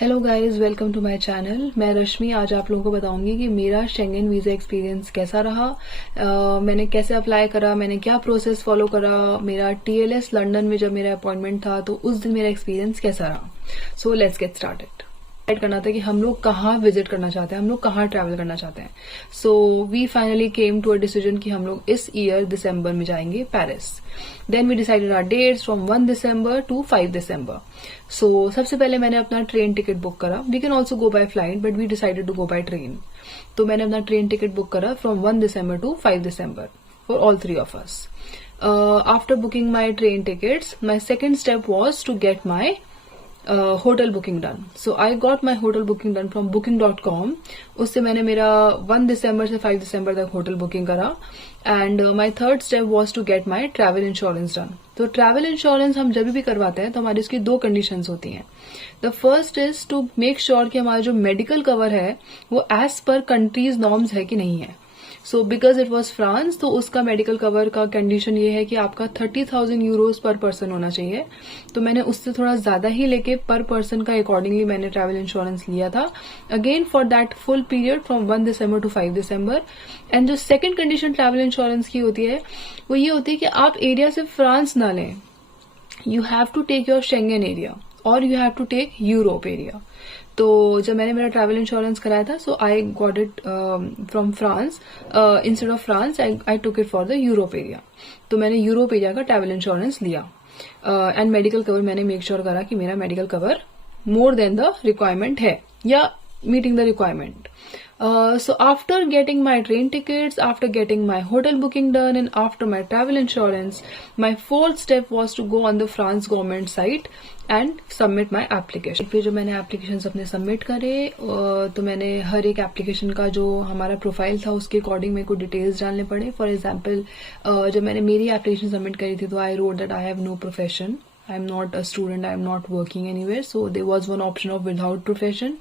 Hello guys, welcome to my channel. मैं रश्मि आज आप लोगों को बताऊंगी कि मेरा शेंगन वीज़ा एक्सपीरियंस कैसा रहा। मैंने कैसे अप्लाई करा, मैंने क्या प्रोसेस फॉलो करा, मेरा टीएलएस लंदन में जब मेरा अपॉइंटमेंट था तो उस दिन मेरा एक्सपीरियंस कैसा रहा। So let's get started. Decide करना था कि हम लोग कहाँ विजिट करना चाहते हैं, हम लोग कहाँ ट्रैवल करना चाहते हैं। So we finally came to a decision कि हम लोग इस ईयर दिसंबर में जाएंगे Paris. Then we decided our dates from 1 December to 5 December. So सबसे पहले मैंने अपना ट्रेन टिकट बुक करा। We can also go by flight but we decided to go by train. तो मैंने अपना ट्रेन टिकट बुक करा from 1 December to 5 December for all three of us. After booking my train tickets, my second step was to get my hotel booking done. So I got my hotel booking done from booking.com। उससे मैंने मेरा 1 दिसंबर से 5 दिसंबर तक hotel booking करा। And my third step was to get my travel insurance done. तो travel insurance हम जब भी करवाते हैं तो हमारी इसकी दो कंडीशंस होती हैं। The first is to make sure कि हमारा जो मेडिकल कवर है वो एज पर कंट्रीज नॉर्म्स है कि नहीं है। So because it was France, तो उसका मेडिकल कवर का कंडीशन ये है कि आपका 30,000 यूरोज पर पर्सन होना चाहिए। तो मैंने उससे थोड़ा ज्यादा ही लेके पर पर्सन का अकॉर्डिंगली मैंने ट्रैवल इंश्योरेंस लिया था, again for that full period from 1 December to 5 December. And जो सेकंड कंडीशन ट्रैवल इंश्योरेंस की होती है वो ये होती है कि आप एरिया सिर्फ फ्रांस ना लें, you have to take your Schengen area और you have to take Europe area. तो जब मैंने मेरा ट्रैवल इंश्योरेंस कराया था so I got it from France instead of France I took it for the Europe area. तो मैंने Europe area का ट्रैवल इंश्योरेंस लिया। एंड मेडिकल कवर मैंने मेक श्योर करा कि मेरा medical cover more than the requirement है या meeting the requirement. So after getting my train tickets, after getting my hotel booking done, and after my travel insurance, my fourth step was to go on the France government site and submit my application। फिर जो मैंने application अपने submit करे तो मैंने हर एक application का जो हमारा प्रोफाइल था उसके अकॉर्डिंग मेरे को डिटेल्स डालने पड़े। फॉर एग्जाम्पल जब मैंने मेरी एप्लीकेशन सबमिट करी थी तो I wrote that I have no profession, I am not a student, I am not working anywhere, so there was one option of without profession.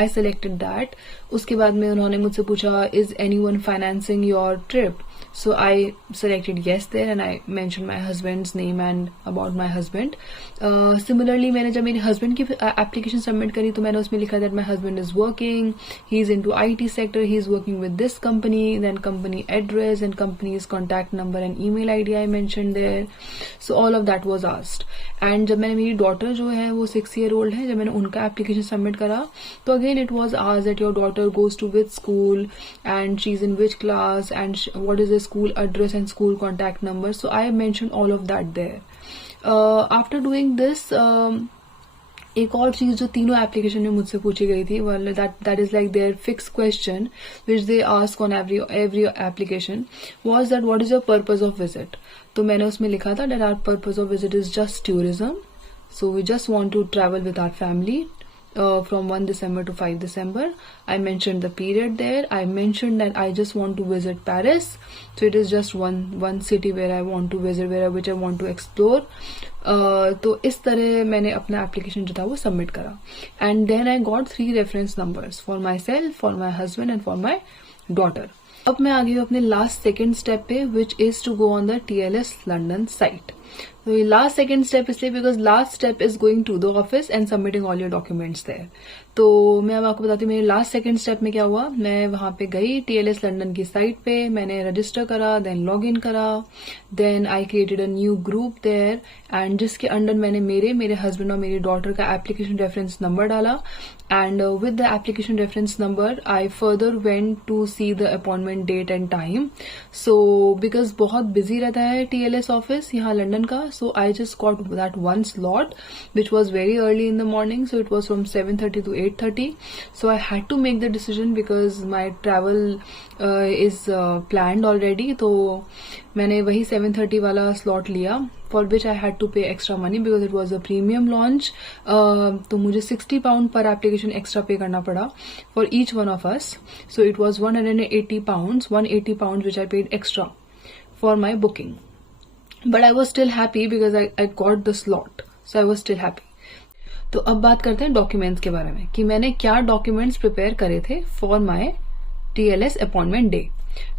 I selected that. उसके बाद में उन्होंने मुझसे पूछा is anyone financing your trip? So I selected yes there and I mentioned my husband's name and about my husband. Similarly मैंने जब मेरे husband की application submit करी तो मैंने उसमें लिखा that my husband is working, he is into IT sector, he is working with this company, then company address and company's contact number and email ID I mentioned there. So all of that was asked. And जब मैंने मेरी daughter जो है वो 6 year old है, जब मैंने उनका एप्लीकेशन सबमिट करा तो again it was asked that your daughter goes to which school and she is in which class and what is the school address and school contact number. So I mention all of that there. After doing this एक और चीज जो तीनों application में मुझसे पूछी गई थी that is like their fix question which they ask on every application was that what is your purpose of visit. तो मैंने उसमें लिखा था that our purpose of visit is just tourism, so we just want to travel with our family from 1 December to 5 December. I mentioned the period there. I mentioned that I just want to visit Paris. So it is just one city where I want to visit, which I want to explore. तो इस तरह मैंने अपना application जो था वो submit करा। And then I got 3 reference numbers for myself, for my husband and for my daughter. अब मैं आ गई हूँ अपने लास्ट सेकेंड स्टेप पे which is to go on the TLS London site. तो ये लास्ट सेकेंड स्टेप इसलिए because last step is going to the office and submitting all your documents there. तो मैं अब आपको बताती हूँ मेरे लास्ट सेकेंड स्टेप में क्या हुआ। मैं वहां पे गई TLS लंदन की साइट पे, मैंने रजिस्टर करा, देन लॉग इन करा, then I created a new group there and जिसके अंडर मैंने मेरे हस्बैंड और मेरी डॉटर का एप्लीकेशन रेफरेंस नंबर डाला। And with the application reference number I further went to see the appointment date and time. So because बहुत busy रहता है TLS ऑफिस यहाँ लंदन का, so I just got that one slot which was very early in the morning, so it was from 7:30 to 8:30. So I had to make the decision because my travel is planned already. तो मैंने वही 7:30 वाला slot लिया for which I had to pay extra money because it was a premium launch. तो मुझे £60 per application extra pay करना पड़ा for each one of us. So it was £180 which I paid extra for my booking. But I was still happy because I got the slot. So I was still happy. तो अब बात करते हैं documents के बारे में कि मैंने क्या डॉक्यूमेंट्स प्रिपेयर करे थे for my TLS appointment day.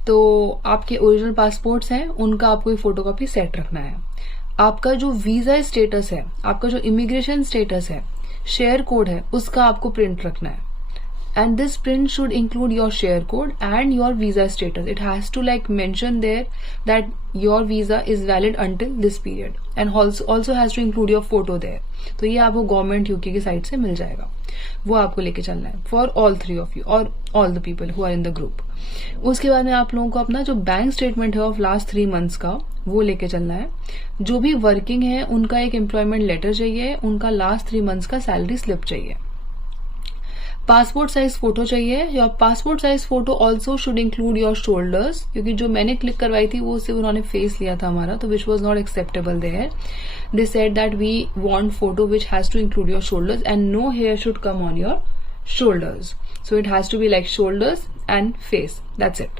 तो आपके ओरिजिनल पासपोर्ट्स हैं, उनका आपको फोटोकॉपी सेट रखना है। आपका जो वीजा स्टेटस है, आपका जो इमिग्रेशन स्टेटस है, शेयर कोड है उसका आपको प्रिंट रखना है, and this print should include your share code and your visa status. It has to like mention there that your visa is valid until this period, and also has to include your photo there. तो ये आपको government UK की site से मिल जाएगा, वो आपको लेके चलना है फॉर ऑल 3 ऑफ यू और all the people who are in the group. उसके बाद में आप लोगों को अपना जो बैंक स्टेटमेंट है ऑफ लास्ट 3 मंथ्स का वो लेके चलना है। जो भी वर्किंग है उनका एक एम्प्लॉयमेंट लेटर चाहिए, उनका लास्ट 3 मंथ्स का सैलरी स्लिप चाहिए, पासपोर्ट साइज फोटो चाहिए। Your passport size photo also should include your shoulders, क्योंकि जो मैंने क्लिक करवाई थी वो सिर्फ उन्होंने फेस लिया था हमारा, तो which was not acceptable there. They said that we want photo which has to include your shoulders and no hair should come on your shoulders, so it has to be like shoulders and face, that's it.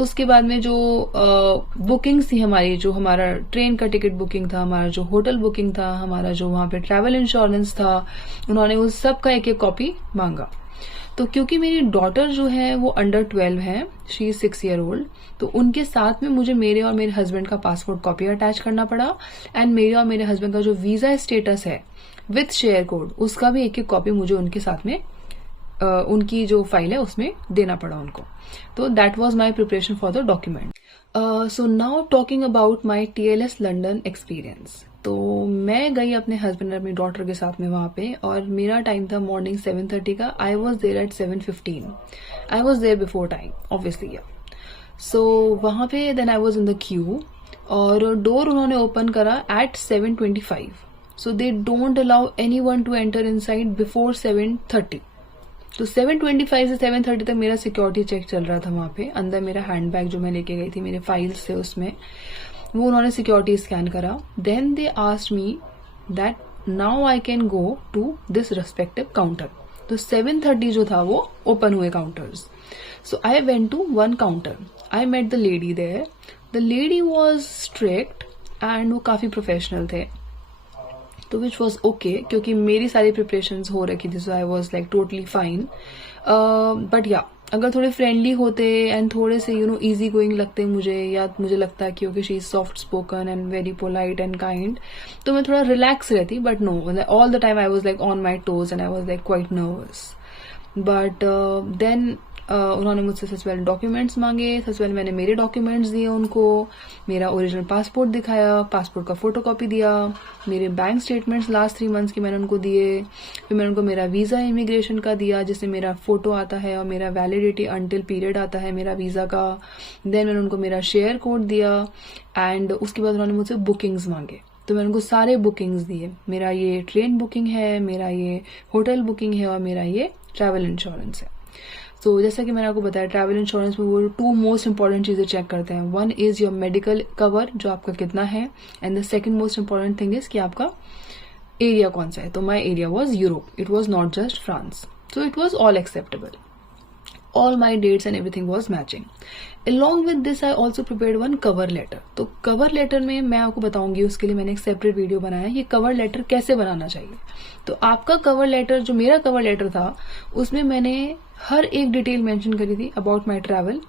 उसके बाद में जो bookings थी हमारी, जो हमारा train का ticket booking था, हमारा जो होटल बुकिंग था, हमारा जो वहां पे ट्रैवल इंश्योरेंस था, उन्होंने उस सब का एक कॉपी मांगा। तो क्योंकि मेरी डॉटर जो है वो अंडर 12 है, शी इज 6 year old, तो उनके साथ में मुझे मेरे और मेरे हस्बैंड का पासपोर्ट कॉपी अटैच करना पड़ा, एंड मेरे और मेरे हस्बैंड का जो वीजा स्टेटस है विथ शेयर कोड उसका भी एक कॉपी मुझे उनके साथ में उनकी जो फाइल है उसमें देना पड़ा उनको। तो that was my preparation for the document. So now talking about my TLS London experience. तो मैं गई अपने हस्बैंड और अपनी डॉटर के साथ में वहां पे, और मेरा टाइम था मॉर्निंग 7:30 का। I was there at 7:15। I was there before time obviously. So वहां पे then I was in the queue, और डोर उन्होंने ओपन करा at 7:25। So they don't allow anyone to enter inside before 7:30। तो 7:25 से 7:30 तक मेरा सिक्योरिटी चेक चल रहा था वहां पे। अंदर मेरा हैंडबैग जो मैं लेके गई थी, मेरे फाइल्स थे उसमें, वो उन्होंने सिक्योरिटी स्कैन करा। Then they asked me that now I can go to this respective counter. तो 7:30 जो था वो ओपन हुए counters. So I went to one counter. I met the lady there. The lady was strict and वो काफी professional थे, तो which was okay, क्योंकि मेरी सारी प्रिपरेशंस हो रखी थी, so I was like totally fine. But या अगर थोड़े फ्रेंडली होते एंड थोड़े से इजी गोइंग लगते मुझे, या मुझे लगता है क्योंकि she is soft spoken and very polite and kind, तो मैं थोड़ा रिलैक्स रहती। But no, all the time I was like on my toes and I was like quite nervous. But then उन्होंने मुझसे सबसे पहले डॉक्यूमेंट्स मांगे। सबसे पहले मैंने मेरे डॉक्यूमेंट्स दिए उनको, मेरा ओरिजिनल पासपोर्ट दिखाया, पासपोर्ट का फोटोकॉपी दिया, मेरे बैंक स्टेटमेंट्स लास्ट 3 मंथ्स के मैंने उनको दिए। फिर मैंने उनको मेरा वीजा इमिग्रेशन का दिया, जिसमें मेरा फोटो आता है और मेरा वैलिडिटी अंटिल पीरियड आता है मेरा वीजा का। देन मैंने उनको मेरा शेयर कोड दिया, एंड उसके बाद उन्होंने मुझसे बुकिंग्स मांगे, तो मैंने उनको सारे बुकिंग्स दिए। मेरा ये ट्रेन बुकिंग है, मेरा ये होटल बुकिंग है, और मेरा ये ट्रैवल इंश्योरेंस है। तो जैसा कि मैंने आपको बताया, ट्रैवल इंश्योरेंस में वो 2 मोस्ट इंपॉर्टेंट चीजें चेक करते हैं। One is your medical cover, जो आपका कितना है, and the second most important thing is कि आपका एरिया कौन सा है। तो my area was Europe, it was not just France, so it was all acceptable. All my dates and everything was matching. Along with this, I also prepared one cover letter. तो cover letter में मैं आपको बताऊंगी, उसके लिए मैंने एक separate video बनाया है, ये cover letter कैसे बनाना चाहिए। तो आपका cover letter, जो मेरा cover letter था, उसमें मैंने हर एक डिटेल मेंशन करी थी अबाउट माई ट्रैवल,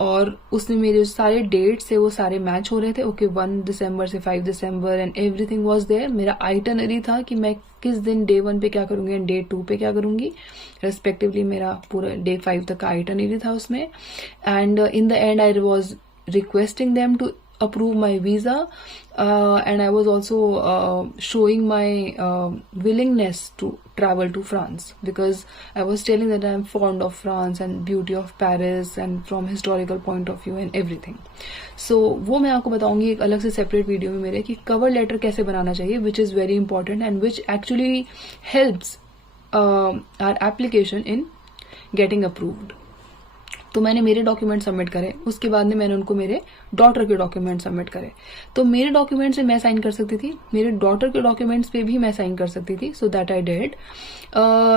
और उसमें मेरे सारे डेट्स है वो सारे मैच हो रहे थे। ओके, 1 दिसंबर से 5 December and everything was there. मेरा आइटनरी था कि मैं किस दिन डे 1 पे क्या करूंगी एंड डे 2 पे क्या करूंगी, रेस्पेक्टिवली मेरा पूरा डे 5 तक का आइटनरी था उसमें। And in the end I was requesting them to approve my visa, and I was also showing my willingness to travel to France, because I was telling that I am fond of France and beauty of Paris and from historical point of view and everything. So वो मैं आपको बताऊंगी एक अलग से separate video में मेरे, कि कवर लेटर कैसे बनाना चाहिए, which is very important and which actually helps our application in getting approved. तो मैंने मेरे डॉक्यूमेंट सबमिट करे, उसके बाद में मैंने उनको मेरे डॉटर के डॉक्यूमेंट सबमिट करे। तो मेरे डॉक्यूमेंट से मैं साइन कर सकती थी, मेरे डॉटर के डॉक्यूमेंट्स पे भी मैं साइन कर सकती थी, सो दैट आई डिड।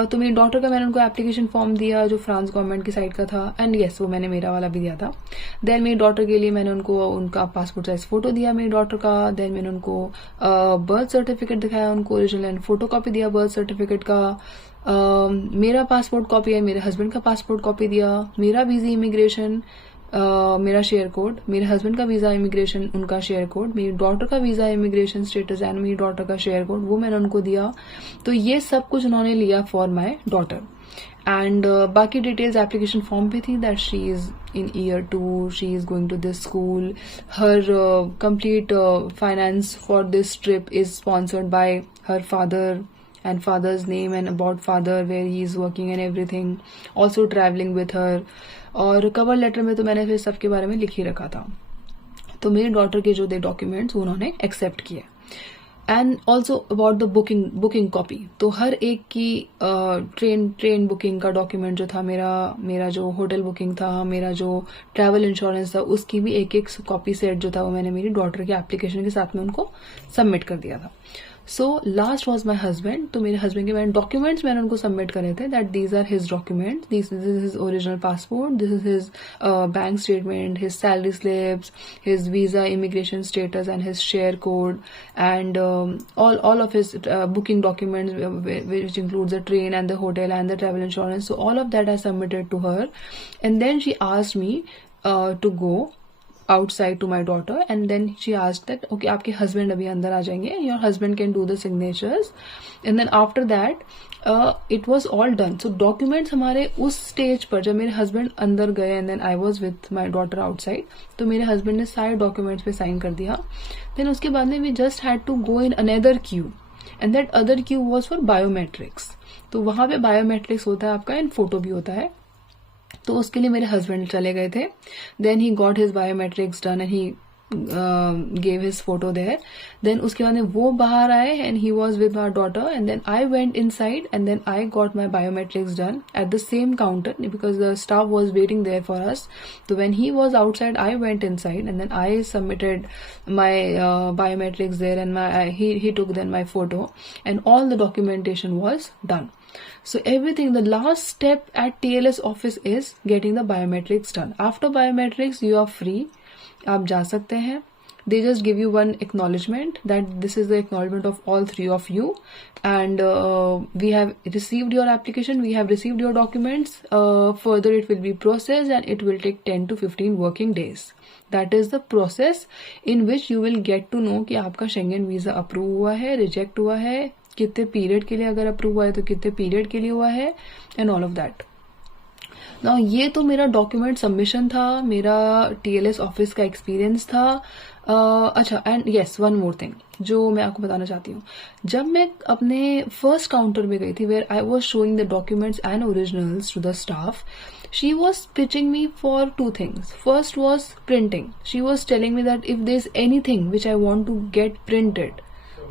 तो मेरी डॉटर का मैंने उनको एप्लीकेशन फॉर्म दिया जो फ्रांस गवर्नमेंट की साइड का था, एंड येस वो मैंने मेरा वाला भी दिया था। देन मेरी डॉटर के लिए मैंने उनको उनका पासपोर्ट साइज फोटो दिया मेरी डॉटर का। देन मैंने उनको बर्थ सर्टिफिकेट दिखाया उनको, ओरिजिनल एंड फोटो कॉपी दिया बर्थ सर्टिफिकेट का। मेरा पासपोर्ट कॉपी है, मेरे हस्बैंड का पासपोर्ट कॉपी दिया, मेरा वीजा इमिग्रेशन मेरा शेयर कोड, मेरे हस्बैंड का वीजा इमिग्रेशन उनका शेयर कोड, मेरी डॉटर का वीजा इमिग्रेशन स्टेटस एंड मेरी डॉटर का शेयर कोड, वो मैंने उनको दिया. तो ये सब कुछ उन्होंने लिया फॉर माई डॉटर. एंड बाकी डिटेल्स एप्लीकेशन फॉर्म पे थी that she is in year 2, she is going to this school, her complete finance for this trip is sponsored by her father and father's name and about father where he is working and everything, also traveling with her. और cover letter में तो मैंने फिर सबके बारे में लिख ही रखा था. तो मेरी डॉटर के जो थे डॉक्यूमेंट्स उन्होंने एक्सेप्ट किए. And also about the booking copy, तो हर एक की ट्रेन बुकिंग का डॉक्यूमेंट जो था, मेरा जो होटल बुकिंग था, मेरा जो ट्रैवल इंश्योरेंस था, उसकी भी एक एक कॉपी सेट जो था वो मैंने मेरी डॉटर के एप्लीकेशन के साथ में उनको सबमिट कर दिया था. So last was my husband. तो मेरे हस्बैंड के मैंने डॉक्यूमेंट्स मैंने उनको सबमिट करे थे that these are his documents, this is his original passport, this is his bank statement, his salary slips, his visa immigration status and his share code and all of his booking documents which includes the train and the hotel and the travel insurance. So all of that I submitted to her, and then she asked me to go outside to my daughter, and then she asked that okay आपके husband अभी अंदर आ जाएंगे, your husband can do the signatures, and then after that it was all done. So documents हमारे उस stage पर जब मेरे husband अंदर गए and then I was with my daughter outside, तो मेरे husband ने सारे documents पे sign कर दिया. Then उसके बाद में we just had to go in another queue, and that other queue was for biometrics. तो वहां पे biometrics होता है आपका, एंड फोटो भी होता है. तो उसके लिए मेरे हस्बैंड चले गए थे. Then he got his biometrics done and he gave his photo there. Then उसके बाद में वो बाहर आए and he was with my daughter, and then I went inside and then I got my biometrics done at the same counter because the staff was waiting there for us. तो when he was outside I went inside and then I submitted my biometrics there and he took then my photo and all the documentation was done. So everything, the last step at TLS office is getting the biometrics done. After biometrics, you are free. आप जा सकते हैं. They just give you one acknowledgement that this is the acknowledgement of all three of you, and we have received your application, we have received your documents. Further, it will be processed and it will take 10 to 15 working days. That is the process in which you will get to know कि आपका Schengen visa approve हुआ है, reject हुआ है, कितने period के लिए अगर अप्रूव हुआ है तो कितने पीरियड के लिए हुआ है, and all of that. Now ये तो मेरा डॉक्यूमेंट सबमिशन था, मेरा टीएलएस ऑफिस का एक्सपीरियंस था. अच्छा, and yes, one more thing जो मैं आपको बताना चाहती हूँ. जब मैं अपने फर्स्ट काउंटर में गई थी where I was showing the documents and originals to the staff, she was pitching me for two things. First was printing. She was telling me that if there's anything which I want to get printed,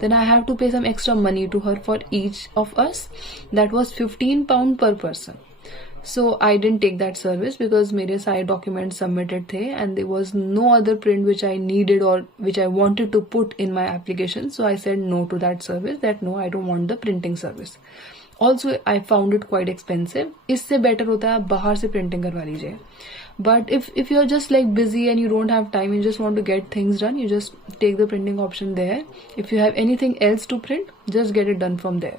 then I have to pay some extra money to her for each of us. That was £15 per person. So I didn't take that service because मेरे सारे documents submitted थे and there was no other print which I needed or which I wanted to put in my application. So I said no to that service, that no, I don't want the printing service. Also, I found it quite expensive. इससे better होता है आप बाहर से printing करवा लीजिए. But if you're just like busy and you don't have time, you just want to get things done, you just take the printing option there. If you have anything else to print, just get it done from there.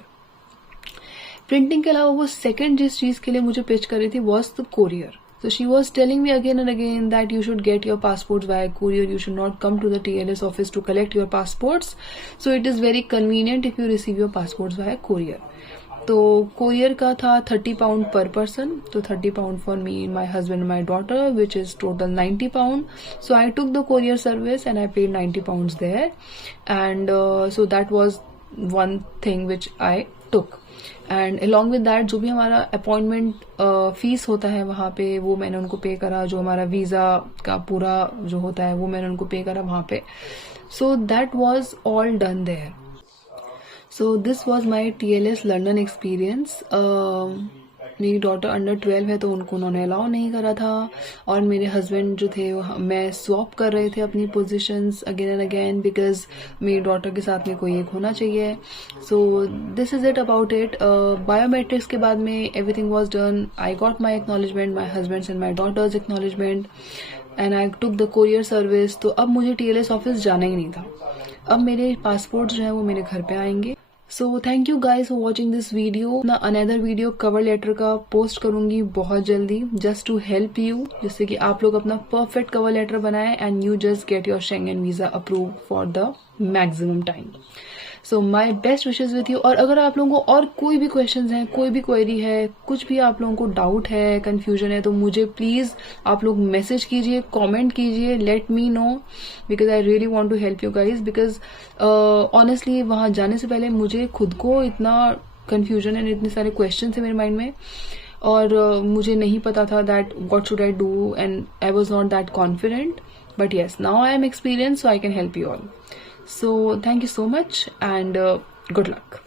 Printing के अलावा वो second जिस चीज के लिए मुझे pitch कर रही थी was the courier. So she was telling me again and again that you should get your passports via courier. You should not come to the TLS office to collect your passports. So it is very convenient if you receive your passports via courier. तो courier का था £30 per person, तो £30 for me, my husband and my daughter, which is total £90. So I took the courier service and I paid £90 there, and so that was one thing which I took. And along with that जो भी हमारा appointment fees होता है वहाँ पे वो मैंने उनको पे करा. जो हमारा वीजा का पूरा जो होता है वो मैंने उनको पे करा वहाँ पे. So that was all done there. So this was my TLS London experience. मेरी डॉटर अंडर 12 है तो उन्होंने अलाउ नहीं करा था, और मेरे हस्बैंड जो थे मैं स्वैप कर रहे थे अपनी positions again and again because मेरी डॉटर के साथ में कोई एक होना चाहिए. So this is it about it. Biometrics के बाद में everything was done. I got my acknowledgement, my husband's and my daughter's acknowledgement, and I took the courier service. तो अब मुझे TLS ऑफिस जाना ही नहीं था. अब मेरे पासपोर्ट जो है वो मेरे घर पे आएंगे. So thank you guys for watching this video. ना अनदर वीडियो कवर लेटर का पोस्ट करूंगी बहुत जल्दी, जस्ट टू हेल्प यू, जिससे कि आप लोग अपना परफेक्ट कवर लेटर बनाए and you just get your Schengen visa approve for the maximum time. So my best wishes with you. और अगर आप लोगों को और कोई भी क्वेश्चंस हैं, कोई भी क्वेरी है, कुछ भी आप लोगों को डाउट है, कंफ्यूजन है, तो मुझे प्लीज आप लोग मैसेज कीजिए, कमेंट कीजिए, let me know, because I really want to help you guys. Because honestly वहां जाने से पहले मुझे खुद को इतना कंफ्यूजन एंड इतने सारे क्वेश्चन थे मेरे माइंड में, और मुझे नहीं पता था that what should I do and I was not that confident, but yes now I am experience, so I can help you all. So thank you so much and good luck.